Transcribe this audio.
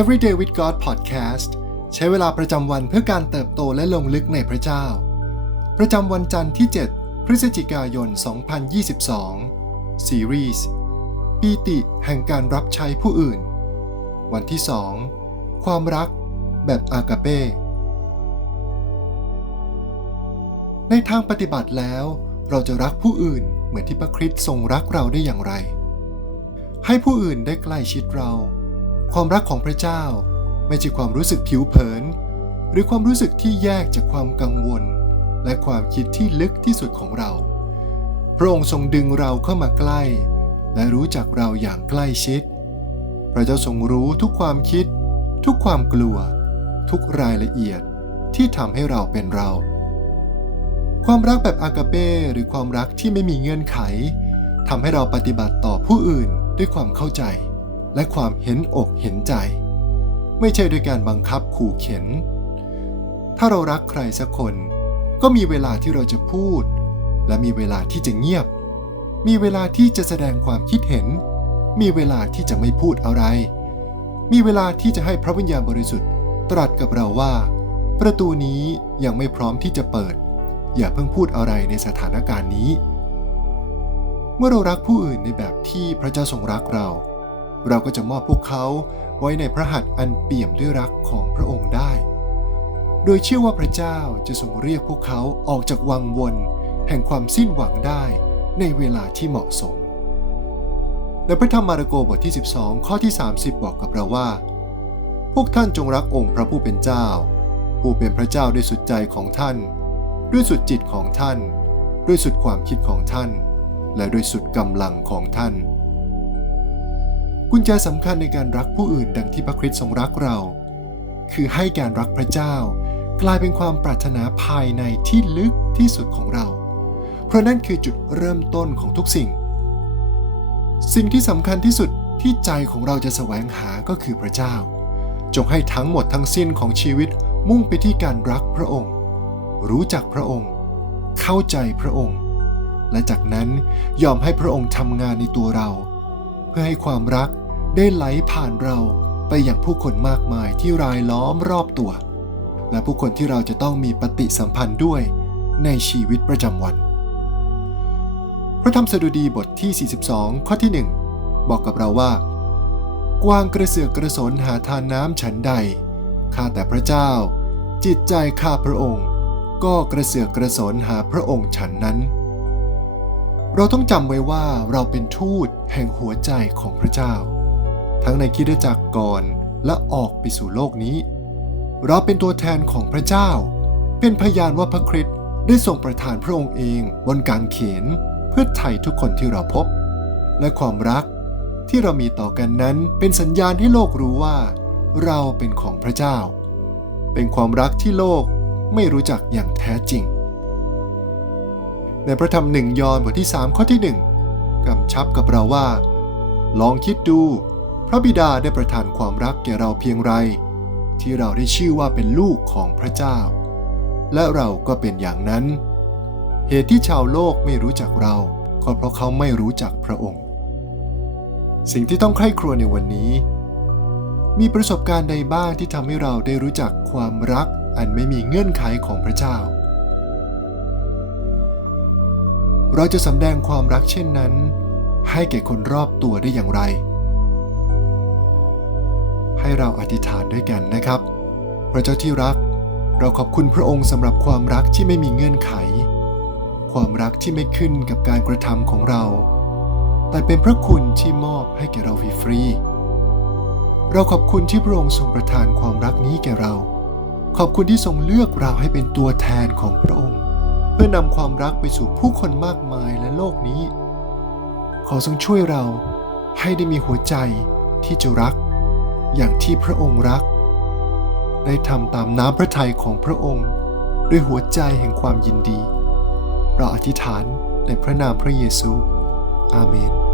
Everyday with God Podcast ใช้เวลาประจำวันเพื่อการเติบโตและลงลึกในพระเจ้า ประจำวันจันทร์ที่ 7 พฤศจิกายน 2022 ซีรีส์ปีติแห่งการรับใช้ผู้อื่น วันที่ 2 ความรักแบบอากาเป้ ในทางปฏิบัติแล้ว เราจะรักผู้อื่นเหมือนที่พระคริสต์ทรงรักเราได้อย่างไร ให้ผู้อื่นได้ใกล้ชิดเรา ความรักของพระเจ้าไม่ใช่ความรู้สึกผิวเผิน หรือความรู้สึกที่แยกจากความกังวล และความคิดที่ลึกที่สุดของเรา พระองค์ทรงดึงเราเข้ามาใกล้ และรู้จักเราอย่างใกล้ชิด พระเจ้าทรงรู้ทุกความคิด ทุกความกลัว ทุกรายละเอียดที่ทำให้เราเป็นเรา ความรักแบบอากาเป้หรือความรักที่ไม่มีเงื่อนไขทำให้เราปฏิบัติต่อผู้อื่นด้วยความเข้าใจ และความเห็นอกเห็นใจ ไม่ใช่ด้วยการบังคับขู่เข็น ถ้าเรารักใครสักคน ก็มีเวลาที่เราจะพูด และมีเวลาที่จะเงียบ มีเวลาที่จะแสดงความคิดเห็น มีเวลาที่จะไม่พูดอะไร มีเวลาที่จะให้พระวิญญาณบริสุทธิ์ ตรัสกับเราว่า ประตูนี้ยังไม่พร้อมที่จะเปิด อย่าเพิ่งพูดอะไรในสถานการณ์นี้ เมื่อเรารักผู้อื่นในแบบที่พระเจ้าทรงรักเรา เราก็จะมอบพวกเขาไว้ในพระหัตถ์อันเปี่ยมด้วยรักของพระองค์ได้ โดยเชื่อว่าพระเจ้าจะทรงเรียกพวกเขาออกจากวังวนแห่งความสิ้นหวังได้ในเวลาที่เหมาะสม ในพระธรรมมาระโกบทที่ 12 ข้อที่ 30 บอกกับเราว่า พวกท่านจงรักองค์พระผู้เป็นเจ้า ผู้เป็นพระเจ้าด้วยสุดใจของท่าน ด้วยสุดจิตของท่าน ด้วยสุดความคิดของท่าน และด้วยสุดกำลังของท่าน กุญแจสำคัญในการรักผู้อื่นดังที่พระคริสต์ทรงรักเรา คือให้การรักพระเจ้า กลายเป็นความปรารถนาภายในที่ลึกที่สุดของเรา เพราะนั่นคือจุดเริ่มต้นของทุกสิ่ง สิ่งที่สำคัญที่สุดที่ใจของเราจะแสวงหาก็คือพระเจ้า จงให้ทั้งหมดทั้งสิ้นของชีวิตมุ่งไปที่การรักพระองค์ รู้จักพระองค์ เข้าใจพระองค์ และจากนั้นยอมให้พระองค์ทำงานในตัวเรา เพื่อให้ความรัก ได้ไหลผ่านเราไปอย่างผู้คนมากมายที่รายล้อมรอบตัว และผู้คนที่เราจะต้องมีปฏิสัมพันธ์ด้วยในชีวิตประจำวัน พระธรรมสดุดีบทที่ 42 ข้อที่ 1 บอกกับเราว่า กวางกระเสือกกระสนหาทานน้ำฉันใด ข้าแต่พระเจ้า จิตใจข้าพระองค์ ก็กระเสือกกระสนหาพระองค์ฉันนั้น เราต้องจำไว้ว่าเราเป็นทูตแห่งหัวใจของพระเจ้า ทั้งในคิดจักรก่อนและออกไปสู่โลกนี้ เราเป็นตัวแทนของพระเจ้า เป็นพยานว่าพระคริสต์ได้ทรงประทานพระองค์เองบนกางเขนเพื่อไถ่ทุกคนที่เราพบ และความรักที่เรามีต่อกันนั้นเป็นสัญญาณให้โลกรู้ว่า เราเป็นของพระเจ้า เป็นความรักที่โลกไม่รู้จักอย่างแท้จริง ในพระธรรมหนึ่งยอห์นบทที่ 3 ข้อที่ 1กำชับกับเราว่า ลองคิดดู พระบิดาได้ประทานความรักแก่เราเพียงไร ที่เราได้ชื่อว่าเป็นลูกของพระเจ้า และเราก็เป็นอย่างนั้น เหตุที่ชาวโลกไม่รู้จักเราก็เพราะเขาไม่รู้จักพระองค์ สิ่งที่ต้องใคร่ครวญในวันนี้ มีประสบการณ์ใดบ้างที่ทำให้เราได้รู้จักความรักอันไม่มีเงื่อนไขของพระเจ้า เราจะสำแดงความรักเช่นนั้น ให้แก่คนรอบตัวได้อย่างไร ให้เราอธิษฐานด้วยกันนะครับ พระเจ้าที่รัก เราขอบคุณพระองค์สำหรับความรักที่ไม่มีเงื่อนไข ความรักที่ไม่ขึ้นกับการกระทำของเรา แต่เป็นพระคุณที่มอบให้แก่เราฟรีๆเราขอบคุณที่พระองค์ทรงประทานความรักนี้แก่เรา ขอบคุณที่ทรงเลือกเราให้เป็นตัวแทนของพระองค์ เพื่อนำความรักไปสู่ผู้คนมากมายและโลกนี้ ขอทรงช่วยเราให้ได้มีหัวใจที่จะรัก อย่างที่พระองค์รัก ได้ทำตามน้ำพระทัยของพระองค์ ด้วยหัวใจแห่งความยินดี เราอธิษฐานในพระนามพระเยซู อาเมน